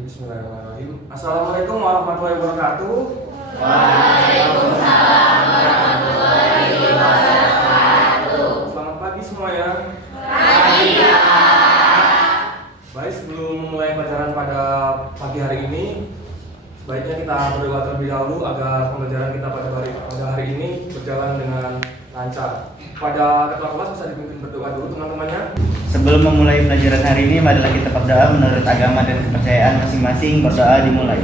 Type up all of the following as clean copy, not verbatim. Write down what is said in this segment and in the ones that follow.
Bismillahirrahmanirrahim. Assalamualaikum warahmatullahi wabarakatuh. Waalaikumsalam warahmatullahi wabarakatuh. Selamat pagi semuanya. Pagi Pak. Baik, sebelum memulai pelajaran pada pagi hari ini, sebaiknya kita berdoa terlebih dahulu agar pembelajaran kita pada hari ini berjalan dengan lancar. Pada ketua kelas bisa dipimpin berdoa dulu teman-temannya. Sebelum memulai pelajaran hari ini, marilah kita berdoa menurut agama dan kepercayaan masing-masing. Berdoa dimulai.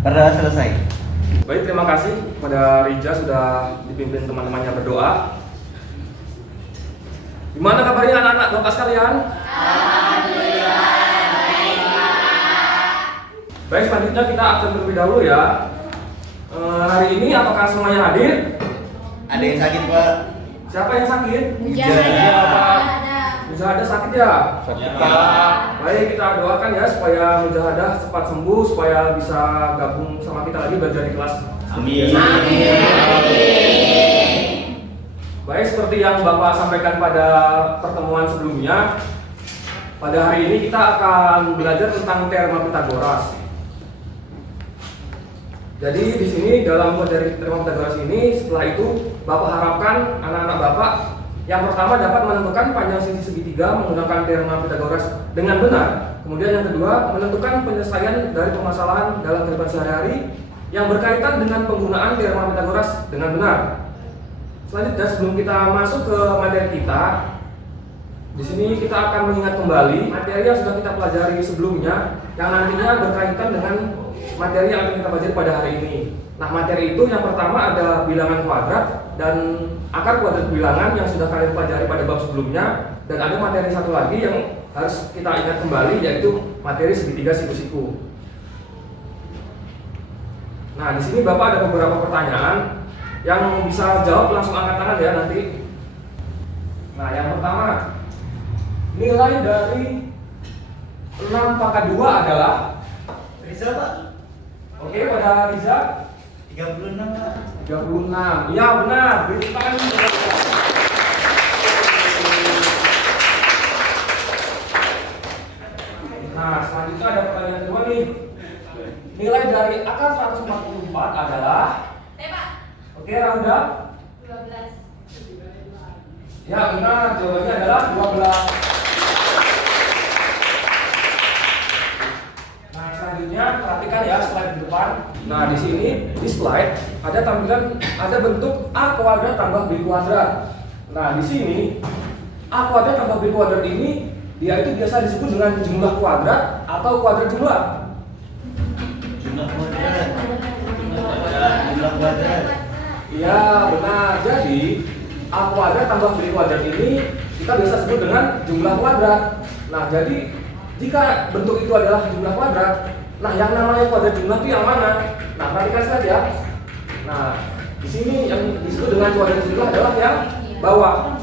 Berdoa selesai. Baik, terima kasih kepada Rija sudah dipimpin teman-temannya berdoa. Gimana kabarnya anak-anak kelas kalian? Alhamdulillah baik Pak. Baik, selanjutnya kita akan terlebih dahulu ya. Hari ini apakah semuanya hadir? Ada yang sakit, Pak? Siapa yang sakit? Mujahadah. Mujahadah sakit ya? Sakit, Pak. Baik, kita doakan ya supaya Mujahadah cepat sembuh, supaya bisa gabung sama kita lagi belajar di kelas. Amin. Baik, seperti yang Bapak sampaikan pada pertemuan sebelumnya, pada hari ini kita akan belajar tentang teorema Pythagoras. Jadi di sini dalam pelajaran teorema Pythagoras ini, setelah itu Bapak harapkan anak-anak Bapak yang pertama dapat menentukan panjang sisi segitiga menggunakan teorema Pythagoras dengan benar. Kemudian yang kedua, menentukan penyelesaian dari permasalahan dalam kehidupan sehari-hari yang berkaitan dengan penggunaan teorema Pythagoras dengan benar. Selanjutnya, sebelum kita masuk ke materi kita, di sini kita akan mengingat kembali materi yang sudah kita pelajari sebelumnya yang nantinya berkaitan dengan materi yang akan kita pelajari pada hari ini. Nah, materi itu yang pertama ada bilangan kuadrat dan akar kuadrat bilangan yang sudah kalian pelajari pada bab sebelumnya, dan ada materi satu lagi yang harus kita ingat kembali, yaitu materi segitiga siku-siku. Nah, di sini Bapak ada beberapa pertanyaan yang bisa jawab langsung angkat tangan ya nanti. Nah, yang pertama, nilai dari 6 pangkat 2 adalah Riza, Pak? oke, pada Riza 36, Pak. 36. Iya, benar. Beri tepuk tangan dulu. Nah, selanjutnya ada pertanyaan kedua nih. Nilai dari akar 144 adalah oke, Randa? 12. Ya, benar. Jawabannya adalah 12. Nah, selanjutnya perhatikan ya slide di depan. Nah, di sini di slide ada tampilan, ada bentuk A kuadrat tambah B kuadrat. Nah, di sini A kuadrat tambah B kuadrat ini dia itu biasa disebut dengan jumlah kuadrat atau kuadrat jumlah. Jumlah kuadrat. Jumlah kuadrat. Iya, benar. Jadi A kuadrat tambah B kuadrat ini kita biasa sebut dengan jumlah kuadrat. Nah, jadi jika bentuk itu adalah jumlah kuadrat, nah yang namanya kuadrat jumlah itu yang mana? Nah, perhatikan saja. Nah, di sini yang disebut dengan kuadrat jumlah adalah yang bawah.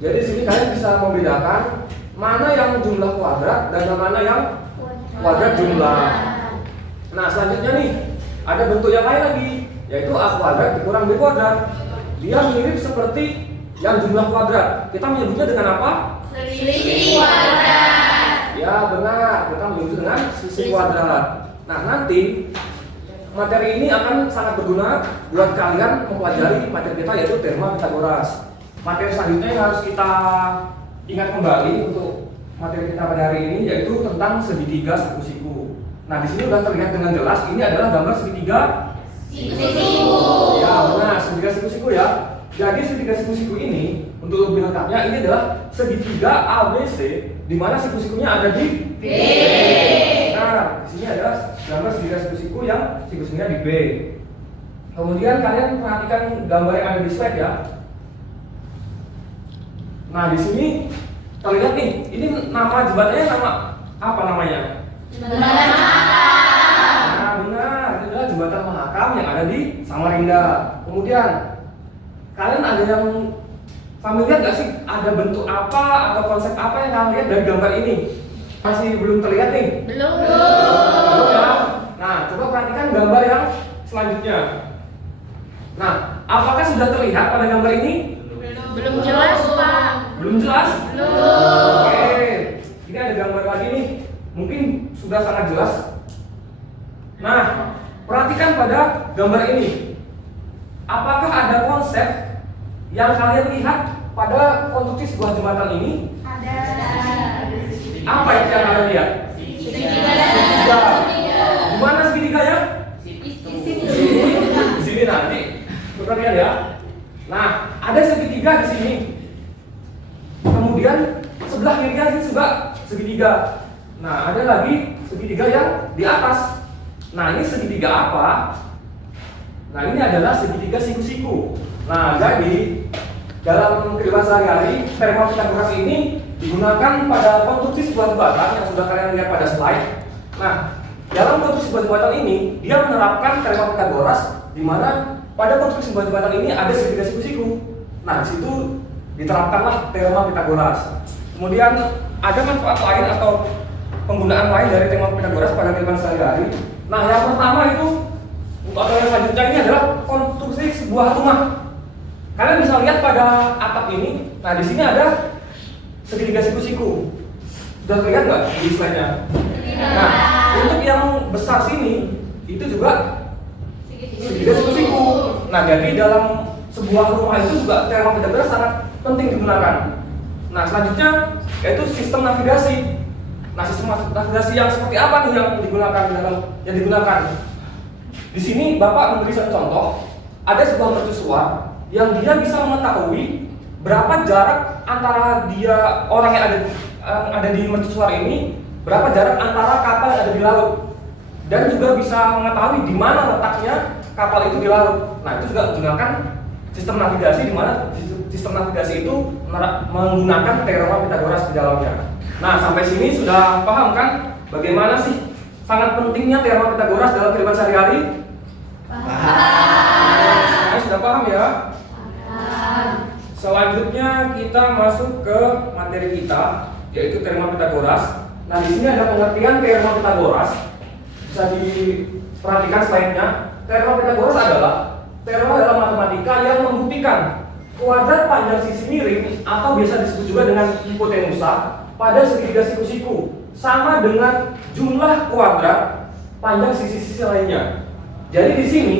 Jadi di sini kalian bisa membedakan mana yang jumlah kuadrat dan mana yang kuadrat jumlah. Nah, selanjutnya nih ada bentuk yang lain lagi, yaitu A kuadrat dikurang B kuadrat. Dia mirip seperti yang jumlah kuadrat. Kita menyebutnya dengan apa? Selisih kuadrat. Ya, benar. Kita menyebut dengan sisi kuadrat. Nah, nanti materi ini akan sangat berguna buat kalian mempelajari materi kita, yaitu teorema Pythagoras. Materi selanjutnya yang harus kita ingat kembali untuk materi kita pada hari ini yaitu tentang segitiga siku-siku. Nah, di sini sudah terlihat dengan jelas ini adalah gambar segitiga Siku-siku. ya, benar, segitiga siku-siku ya. Jadi segitiga siku-siku ini untuk lebih lengkapnya ini adalah segitiga ABC di mana siku-sikunya ada di B. Nah, di sini adalah gambar segitiga siku-siku yang siku-sikunya di B. Kemudian kalian perhatikan gambar yang ada di slide ya. Nah, di sini terlihat nih, ini nama jembatannya nama apa namanya? Jembatan Mahakam. Nah, benar, ini adalah jembatan Mahakam yang ada di Samarinda. Kemudian kalian ada yang familiar nggak sih? Ada bentuk apa atau konsep apa yang kalian lihat dari gambar ini? Masih belum terlihat nih? Belum. Belum ya? Nah, coba perhatikan gambar yang selanjutnya. Nah, apakah sudah terlihat pada gambar ini? Belum jelas Pak. Belum jelas? Belum. Oke. lagi nih, mungkin sudah sangat jelas. Nah, perhatikan pada gambar ini. Apakah ada konsep yang kalian lihat pada konstruksi sebuah jembatan ini? Ada. Apa itu yang kalian lihat? Segitiga. Di mana segitiganya? Di sini nanti. Perhatikan ya. Nah, ada segitiga di sini. Kemudian sebelah kirinya ini juga segitiga. Nah, ada lagi segitiga yang di atas. Nah, ini segitiga apa? Nah, ini adalah segitiga siku-siku. Nah, jadi dalam kehidupan sehari-hari, teorema Pythagoras ini digunakan pada konstruksi sebuah jembatan yang sudah kalian lihat pada slide. Nah, dalam konstruksi sebuah jembatan ini, dia menerapkan teorema Pythagoras di mana pada konstruksi sebuah jembatan ini ada segitiga siku-siku. Nah, di situ diterapkanlah teorema Pythagoras. Kemudian ada manfaat lain atau penggunaan lain dari teorema Pythagoras pada kehidupan sehari-hari. Nah, yang pertama itu untuk yang selanjutnya ini adalah konstruksi sebuah rumah. Kalian bisa lihat pada atap ini. Nah, di sini ada segitiga siku-siku. Sudah terlihat nggak di slide-nya? Nah, untuk yang besar sini itu juga segitiga siku-siku. Nah, jadi dalam sebuah rumah itu juga teorema Pythagoras sangat penting digunakan. Nah, selanjutnya yaitu sistem navigasi. Nah, sistem navigasi yang seperti apa nih yang digunakan? Di sini Bapak memberi satu contoh. Ada sebuah mercusuar yang dia bisa mengetahui berapa jarak antara orang yang ada di mercusuar ini, berapa jarak antara kapal yang ada di laut, dan juga bisa mengetahui di mana letaknya kapal itu di laut. Nah, itu juga menggunakan sistem navigasi, di mana sistem navigasi itu menggunakan teorema Pythagoras di dalamnya. Nah, sampai sini sudah paham kan bagaimana sih sangat pentingnya teorema Pythagoras dalam kehidupan sehari-hari? Paham. Sudah paham ya? Selanjutnya kita masuk ke materi kita, yaitu teorema Pythagoras. Nah, di sini ada pengertian teorema Pythagoras. Bisa diperhatikan slide-nya. Teorema Pythagoras adalah teorema dalam matematika yang membuktikan kuadrat panjang sisi miring atau biasa disebut juga dengan hipotenusa pada segitiga siku-siku sama dengan jumlah kuadrat panjang sisi-sisi lainnya. Jadi di sini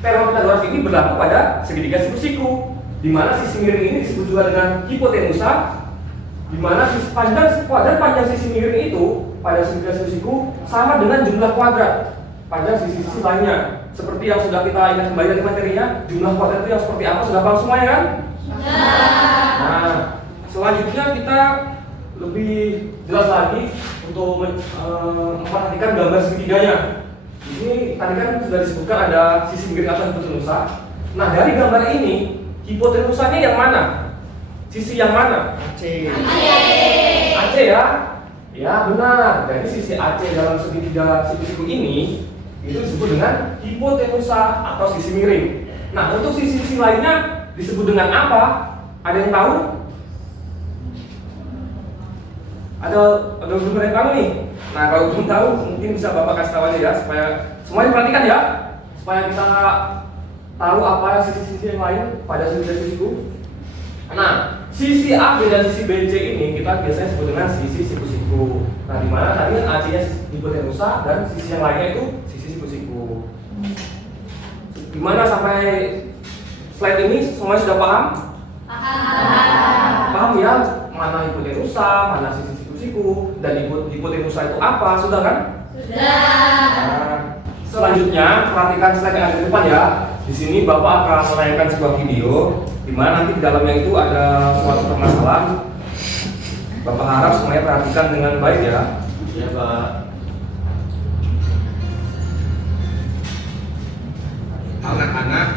teorema Pythagoras ini berlaku pada segitiga siku-siku, di mana sisi miring ini disebut juga dengan hipotenusa, di mana kuadrat panjang sisi miring itu pada segitiga siku-siku sama dengan jumlah kuadrat panjang sisi-sisi lainnya. Seperti yang sudah kita ingat kembali dari materinya, jumlah kuadrat itu yang seperti apa sudah paham semuanya kan? Nah, selanjutnya kita lebih jelas lagi untuk memperhatikan gambar segitiganya. Di sini tadi kan sudah disebutkan ada sisi miring atau hipotenusa. Nah, dari gambar ini hipotenusanya yang mana? Sisi yang mana? AC. AC ya? Ya benar. Jadi sisi AC dalam segitiga siku-siku ini itu disebut dengan hipotenusa atau sisi miring. Nah, untuk sisi-sisi lainnya disebut dengan apa? Ada yang tahu? Ada belum ada yang tahu nih? Nah, kalau belum tahu mungkin bisa Bapak kasih tahu aja ya, supaya semuanya perhatikan ya, supaya kita tahu apa sisi-sisi yang lain pada sisi-siku. Nah, sisi AB dan sisi BC ini kita biasanya sebut dengan sisi siku-siku. Nah, di mana tadi kan AC-nya hipotenusa dan sisi yang lainnya itu sisi siku-siku. Gimana sampai slide ini semuanya sudah paham? Paham ya? Mana hipotenusa, mana sisi siku-siku, dan hipotenusa itu apa? Sudah kan? Sudah. Nah, selanjutnya perhatikan slide yang ada di depan ya. Di sini Bapak akan menayangkan sebuah video di mana nanti di dalamnya itu ada suatu permasalahan. Bapak harap semuanya perhatikan dengan baik ya. Iya, Pak. Anak-anak,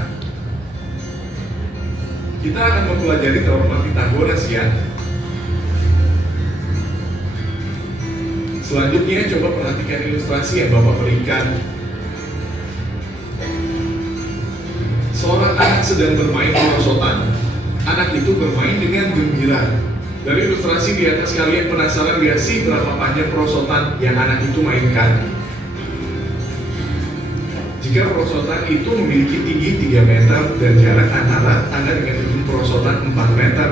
kita akan mempelajari teorema Pythagoras ya. Selanjutnya coba perhatikan ilustrasi yang Bapak berikan. Seorang anak sedang bermain perosotan. Anak itu bermain dengan gembira. Dari ilustrasi di atas kalian penasaran gak sih berapa panjang perosotan yang anak itu mainkan? Jika perosotan itu memiliki tinggi 3 meter dan jarak antara Anda dengan ujung perosotan 4 meter,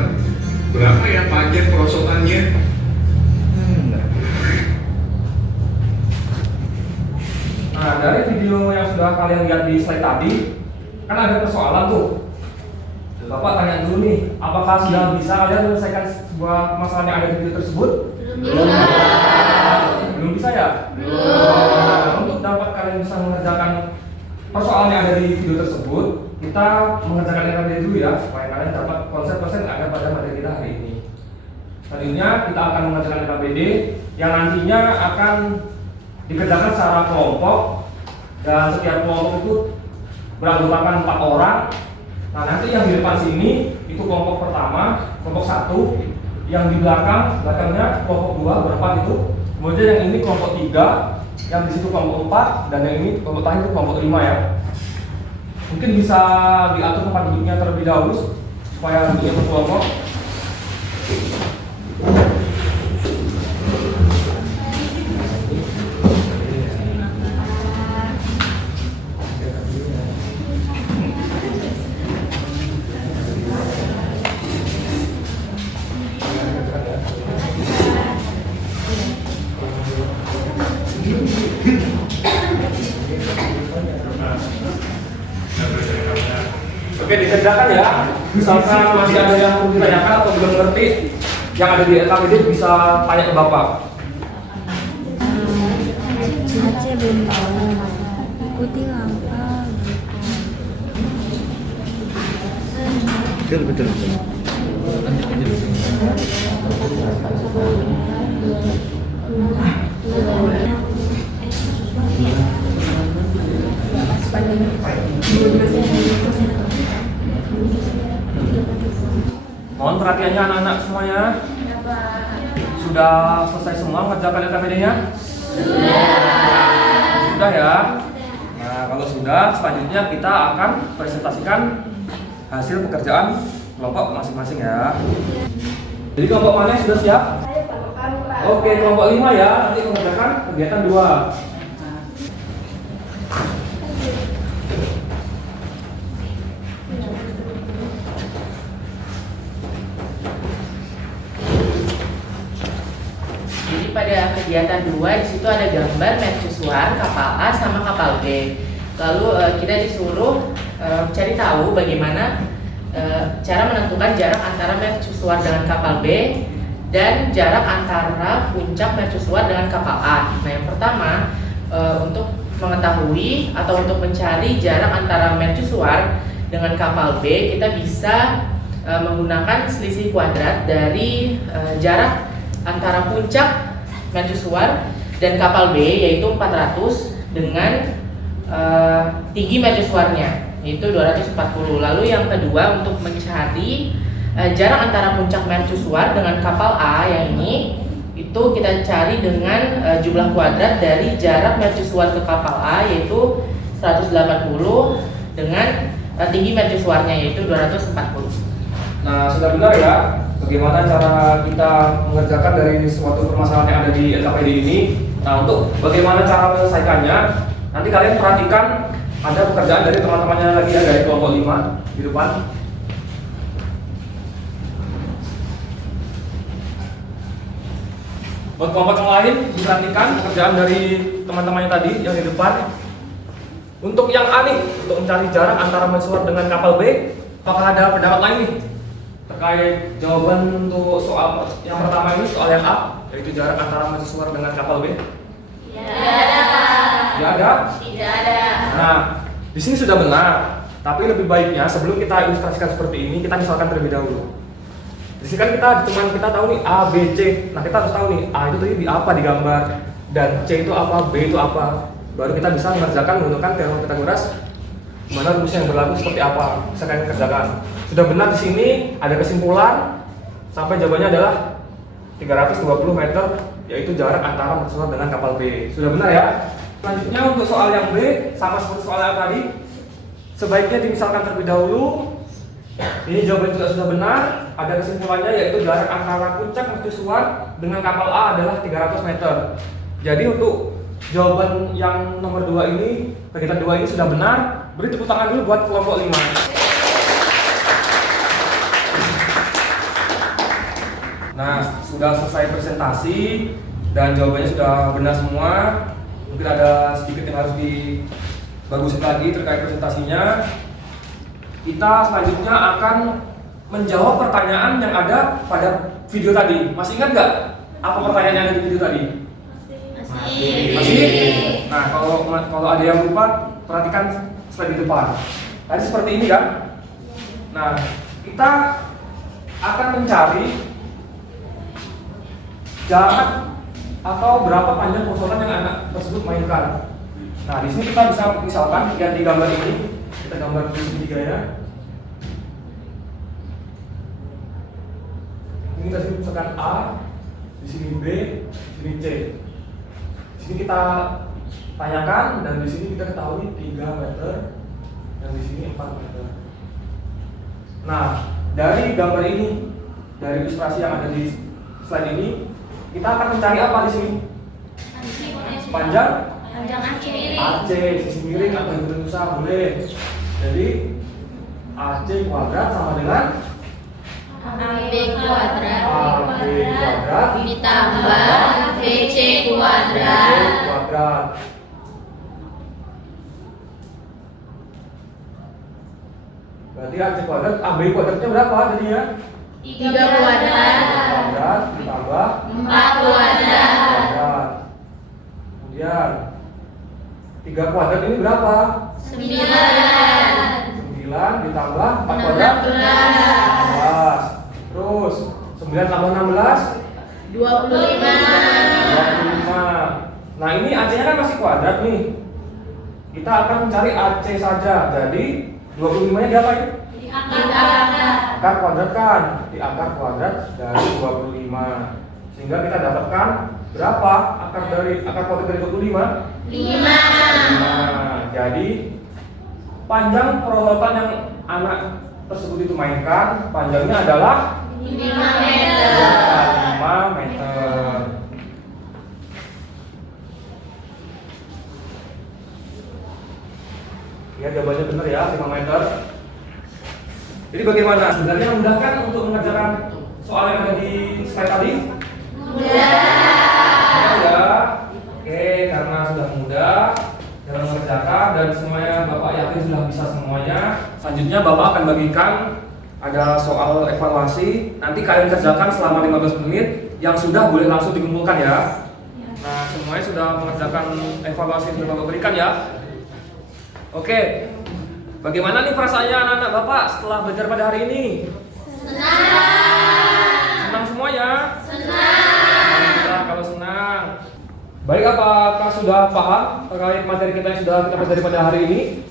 berapa yang panjang perosotannya? kalian lihat di slide tadi, kan ada persoalan tuh. Bapak tanya dulu nih, apakah sudah bisa kalian menyelesaikan sebuah masalah yang ada di video tersebut? Belum bisa ya? Nah, untuk dapat kalian bisa mengerjakan persoalan yang ada di video tersebut, kita mengerjakan RKPD dulu ya, supaya kalian dapat konsep-konsep yang ada pada materi kita hari ini. Selanjutnya kita akan mengerjakan RKPD yang nantinya akan dikerjakan secara kelompok, dan setiap kelompok itu beranggotakan 4 orang. Nah, nanti yang di depan sini itu kelompok pertama, kelompok 1, yang di belakangnya kelompok 2 berempat itu. Kemudian yang ini kelompok 3, yang di situ kelompok 4, dan yang ini kelompok terakhir itu kelompok 5 ya. Mungkin bisa diatur tempat duduknya terlebih dahulu supaya duduknya berkelompok. Oke, dikerjakan ya. Misalkan masih ada yang perlu ditanyakan atau belum ngerti yang ada di RKPD, bisa tanya ke Bapak. Aceh belum tahu, ikuti langkah Betul. Mohon perhatiannya anak-anak semuanya. Sudah selesai semua mengerjakan RKPD-nya? Sudah ya. Nah, kalau sudah, selanjutnya kita akan presentasikan hasil pekerjaan kelompok masing-masing ya. Jadi kelompok mana yang sudah siap? Oke, kelompok 5 ya. Nanti mengerjakan kegiatan 2. Jadi pada kegiatan 2 di situ ada gambar mercusuar kapal A sama kapal B. Lalu kita disuruh cari tahu bagaimana cara menentukan jarak antara mercusuar dengan kapal B dan jarak antara puncak mercusuar dengan kapal A. Nah, yang pertama untuk mengetahui atau untuk mencari jarak antara mercusuar dengan kapal B, kita bisa menggunakan selisih kuadrat dari jarak antara puncak mercusuar dan kapal B, yaitu 400, dengan tinggi mercusuarnya, yaitu 240. Lalu yang kedua, untuk mencari jarak antara puncak mercusuar dengan kapal A yang ini, itu kita cari dengan jumlah kuadrat dari jarak mercusuar ke kapal A, yaitu 180, dengan tinggi mercusuarnya, yaitu 240. Nah, sudah benar ya bagaimana cara kita mengerjakan dari suatu permasalahan yang ada di RKPD ini. Nah, untuk bagaimana cara menyelesaikannya, nanti kalian perhatikan ada pekerjaan dari teman-temannya lagi ya, dari kelompok 5 di depan. Buat kelompok yang lain, diperhatikan pekerjaan dari teman-temannya tadi yang di depan. Untuk yang A nih, untuk mencari jarak antara mercusuar dengan kapal B, apakah ada pendapat lain nih terkait jawaban untuk soal yang pertama ini, soal yang A, yaitu jarak antara mercusuar dengan kapal B? Tidak ada. Tidak ada? Tidak ada. Nah, di sini sudah benar. Tapi lebih baiknya sebelum kita ilustrasikan seperti ini, kita misalkan terlebih dahulu. Di sini kan kita tahu nih A, B, C. Nah, kita harus tahu nih A itu tadi di apa di gambar, dan C itu apa, B itu apa. Baru kita bisa mengerjakan menggunakan teorema Pythagoras. Mana rumus yang berlaku seperti apa? Bisa kalian kerjakan. Sudah benar di sini ada kesimpulan sampai jawabannya adalah 320 meter, yaitu jarak antara mercusuar dengan kapal B. Sudah benar ya? Selanjutnya untuk soal yang B, sama seperti soal yang tadi, sebaiknya dimisalkan terlebih dahulu. Ini jawabannya juga sudah benar. Ada kesimpulannya, yaitu jarak antara puncak mercusuar dengan kapal A adalah 300 meter. Jadi untuk jawaban yang nomor 2 ini, kegiatan 2 ini sudah benar. Beri tepuk tangan dulu buat kelompok 5. Nah, sudah selesai presentasi dan jawabannya sudah benar semua. Mungkin ada sedikit yang harus bagus lagi terkait presentasinya. Kita selanjutnya akan menjawab pertanyaan yang ada pada video tadi. Masih ingat nggak apa pertanyaan yang ada di video tadi? Masih? Nah, kalau ada yang lupa, perhatikan slide di depan. Tadi seperti ini kan? Nah, kita akan mencari jarak atau berapa panjang prosotan yang anak tersebut mainkan. Nah, di sini kita bisa misalkan lihat di gambar ini, kita gambar di segitiga ya. Ini kita misalkan A, di sini B, di sini C. Di sini kita tanyakan dan di sini kita ketahui 3 meter dan di sini 4 meter. Nah, dari gambar ini, dari ilustrasi yang ada di slide ini, kita akan mencari apa di sini? Panjang AC, sisi miring atau hipotenusa boleh. Jadi AC kuadrat sama dengan AB kuadrat ditambah BC kuadrat. Berarti AC kuadrat, AB kuadratnya berapa jadinya? 3 kuadrat Kuadrat ditambah 4 kuadrat. Kemudian 3 kuadrat ini berapa? 9 9 ditambah 4 kuadrat 16. Terus 9 tambah 16 25. 25. Nah, ini AC-nya kan masih kuadrat nih. Kita akan mencari AC saja. Jadi 25-nya diapain? Akar kuadrat kan? Di akar kuadrat dari 25. Sehingga kita dapatkan berapa akar kuadrat dari 25? 5. Nah, jadi panjang prosotan yang anak tersebut itu mainkan, panjangnya adalah 5 meter. 5 meter. Ya, jawabannya benar ya, 5 meter. Jadi bagaimana? Sebenarnya memudahkan untuk mengerjakan soal yang ada di slide tadi? Mudah ya. Oke, karena sudah mudah dalam mengerjakan dan semuanya Bapak yakin sudah bisa semuanya. Selanjutnya Bapak akan bagikan ada soal evaluasi. Nanti kalian kerjakan selama 15 menit. Yang sudah boleh langsung dikumpulkan ya. Nah, semuanya sudah mengerjakan evaluasi yang sudah Bapak berikan ya. Oke. Bagaimana nih perasaannya anak-anak Bapak setelah belajar pada hari ini? Senang semuanya? Alhamdulillah kalau senang. Baik, apakah sudah paham terkait materi kita yang sudah kita pelajari pada hari ini?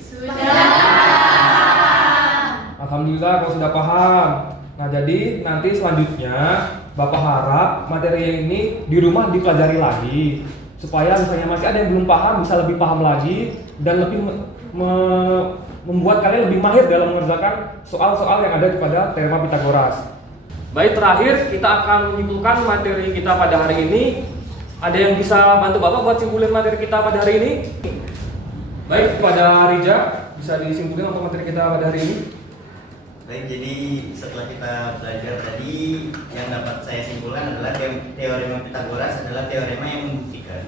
Alhamdulillah kalau sudah paham. Nah, jadi nanti selanjutnya Bapak harap materi ini di rumah dipelajari lagi supaya misalnya masih ada yang belum paham bisa lebih paham lagi dan lebih membuat kalian lebih mahir dalam mengerjakan soal-soal yang ada pada teorema Pitagoras. Baik, terakhir kita akan menyimpulkan materi kita pada hari ini. Ada yang bisa bantu Bapak buat simpulin materi kita pada hari ini? Baik, kepada Rija bisa disimpulkan untuk materi kita pada hari ini. Baik, jadi setelah kita belajar tadi, yang dapat saya simpulkan adalah teorema Pitagoras adalah teorema yang membuktikan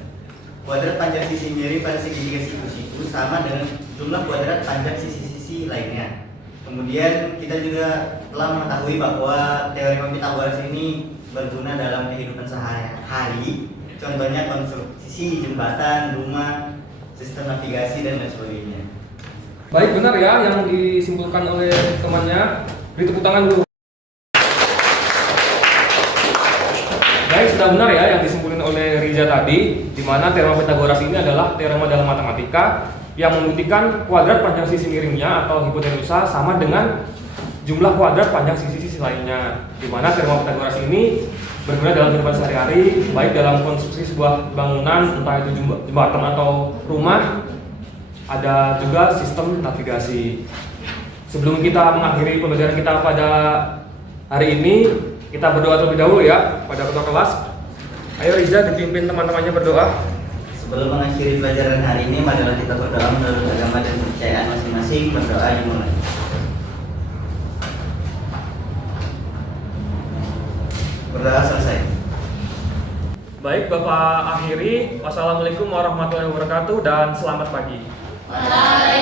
kuadrat panjang sisi miring pada segitiga siku-siku sama dengan jumlah kuadrat panjang sisi-sisi lainnya. Kemudian kita juga telah mengetahui bahwa teorema Pitagoras ini berguna dalam kehidupan sehari-hari. Contohnya konstruksi jembatan, rumah, sistem navigasi dan lain sebagainya. Baik, benar ya yang disimpulkan oleh temannya. Beri tepuk tangan dulu. Baik, sudah benar ya yang disimpulkan oleh Riza tadi, di mana teorema Pitagoras ini adalah teorema dalam matematika yang membuktikan kuadrat panjang sisi miringnya atau hipotenusa sama dengan jumlah kuadrat panjang sisi-sisi lainnya. Di mana teorema Pitagoras ini berguna dalam kehidupan sehari-hari, baik dalam konstruksi sebuah bangunan, entah itu jembatan atau rumah. Ada juga sistem navigasi. Sebelum kita mengakhiri pembelajaran kita pada hari ini, kita berdoa terlebih dahulu ya pada ketua kelas. Ayo Riza dipimpin teman-temannya berdoa. Sebelum mengakhiri pelajaran hari ini, marilah kita berdoa menurut agama dan kepercayaan masing-masing. Berdoa dimulai. Berdoa selesai. Baik, Bapak akhiri. Wassalamualaikum warahmatullahi wabarakatuh dan selamat pagi. Waalaikumsalam.